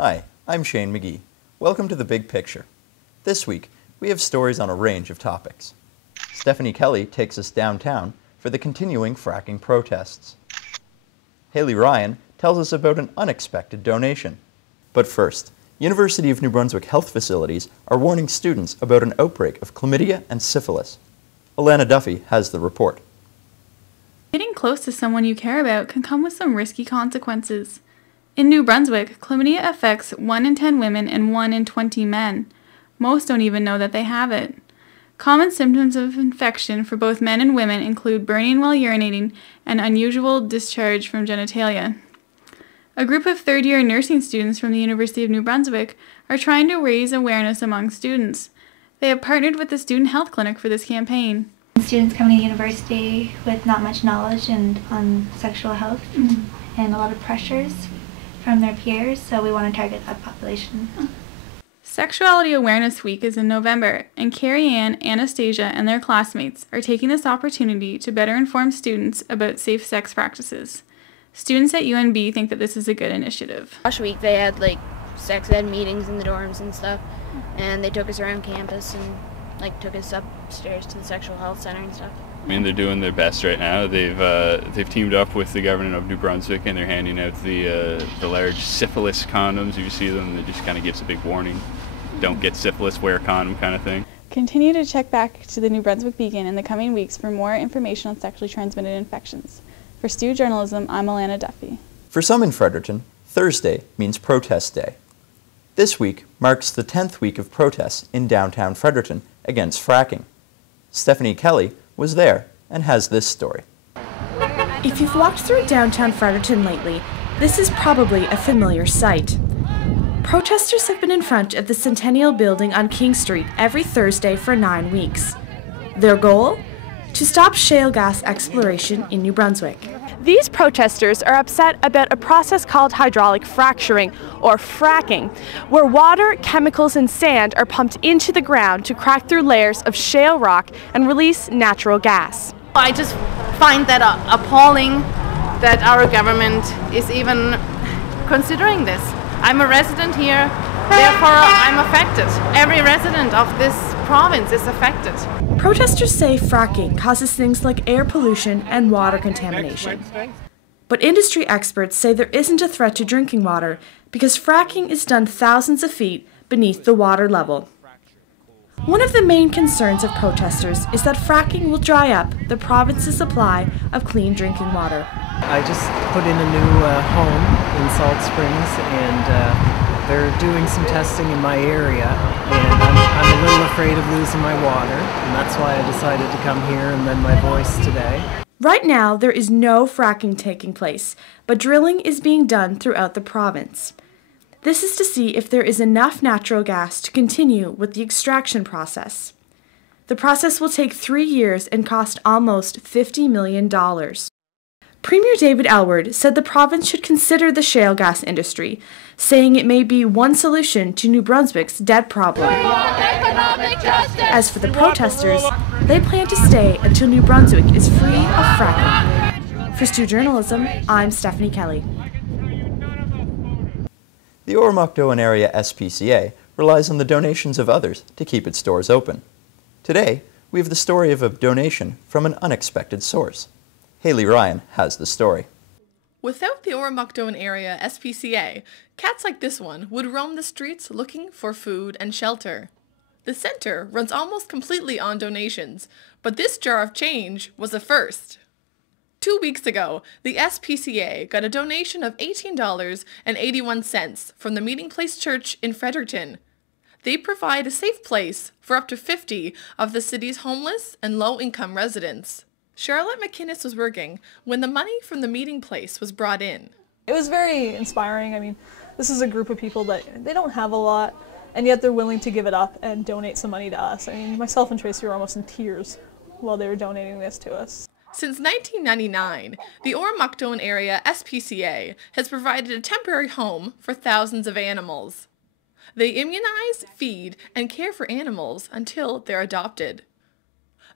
Hi, I'm Shane McGee. Welcome to The Big Picture. This week, we have stories on a range of topics. Stephanie Kelly takes us downtown for the continuing fracking protests. Haley Ryan tells us about an unexpected donation. But first, University of New Brunswick health facilities are warning students about an outbreak of chlamydia and syphilis. Alana Duffy has the report. Getting close to someone you care about can come with some risky consequences. In New Brunswick, chlamydia affects 1 in 10 women and 1 in 20 men. Most don't even know that they have it. Common symptoms of infection for both men and women include burning while urinating and unusual discharge from genitalia. A group of third-year nursing students from the University of New Brunswick are trying to raise awareness among students. They have partnered with the Student Health Clinic for this campaign. Students coming to university with not much knowledge on sexual health and a lot of pressures from their peers, so we want to target that population. Sexuality Awareness Week is in November, and Carrie Ann, Anastasia, and their classmates are taking this opportunity to better inform students about safe sex practices. Students at UNB think that this is a good initiative. Last week they had sex ed meetings in the dorms and stuff, and they took us around campus and took us upstairs to the sexual health center and stuff. I mean, they're doing their best right now. They've teamed up with the government of New Brunswick, and they're handing out the large syphilis condoms. If you see them, it just kind of gives a big warning. Don't get syphilis, wear a condom kind of thing. Continue to check back to the New Brunswick Beacon in the coming weeks for more information on sexually transmitted infections. For Stu Journalism, I'm Alana Duffy. For some in Fredericton, Thursday means Protest Day. This week marks the 10th week of protests in downtown Fredericton against fracking. Stephanie Kelly was there and has this story. If you've walked through downtown Fredericton lately, this is probably a familiar sight. Protesters have been in front of the Centennial Building on King Street every Thursday for 9 weeks. Their goal? To stop shale gas exploration in New Brunswick. These protesters are upset about a process called hydraulic fracturing, or fracking, where water, chemicals, and sand are pumped into the ground to crack through layers of shale rock and release natural gas. I just find that appalling that our government is even considering this. I'm a resident here, therefore I'm affected. Every resident of this province is affected. Protesters say fracking causes things like air pollution and water contamination. But industry experts say there isn't a threat to drinking water because fracking is done thousands of feet beneath the water level. One of the main concerns of protesters is that fracking will dry up the province's supply of clean drinking water. I just put in a new home in Salt Springs, and they're doing some testing in my area, and I'm a little afraid of losing my water, and that's why I decided to come here and lend my voice today. Right now, there is no fracking taking place, but drilling is being done throughout the province. This is to see if there is enough natural gas to continue with the extraction process. The process will take 3 years and cost almost $50 million. Premier David Alward said the province should consider the shale gas industry, saying it may be one solution to New Brunswick's debt problem. As for the protesters, they plan to stay until New Brunswick is free of fracking. For Stu Journalism, I'm Stephanie Kelly. The Oromocto Area SPCA relies on the donations of others to keep its doors open. Today, we have the story of a donation from an unexpected source. Haley Ryan has the story. Without the Oromocto Area SPCA, cats like this one would roam the streets looking for food and shelter. The center runs almost completely on donations, but this jar of change was a first. 2 weeks ago, the SPCA got a donation of $18.81 from the Meeting Place Church in Fredericton. They provide a safe place for up to 50 of the city's homeless and low-income residents. Charlotte McInnes was working when the money from the meeting place was brought in. It was very inspiring. I mean, this is a group of people that they don't have a lot, and yet they're willing to give it up and donate some money to us. I mean, myself and Tracy were almost in tears while they were donating this to us. Since 1999, the Oromocto Area SPCA has provided a temporary home for thousands of animals. They immunize, feed, and care for animals until they're adopted.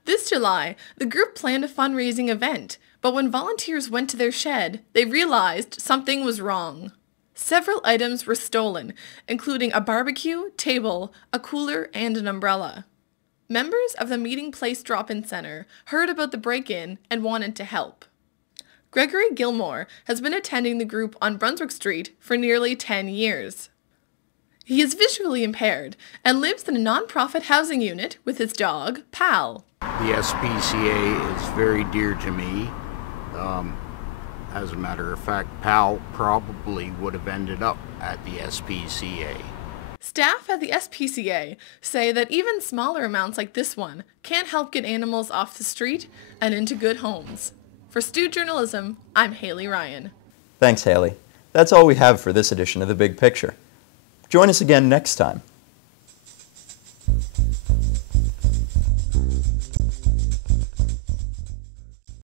This July, the group planned a fundraising event, but when volunteers went to their shed, they realized something was wrong. Several items were stolen, including a barbecue, table, a cooler, and an umbrella. Members of the Meeting Place Drop-In Center heard about the break-in and wanted to help. Gregory Gilmore has been attending the group on Brunswick Street for nearly 10 years. He is visually impaired and lives in a non-profit housing unit with his dog, Pal. The SPCA is very dear to me. As a matter of fact, Pal probably would have ended up at the SPCA. Staff at the SPCA say that even smaller amounts like this one can help get animals off the street and into good homes. For Stu Journalism, I'm Haley Ryan. Thanks, Haley. That's all we have for this edition of The Big Picture. Join us again next time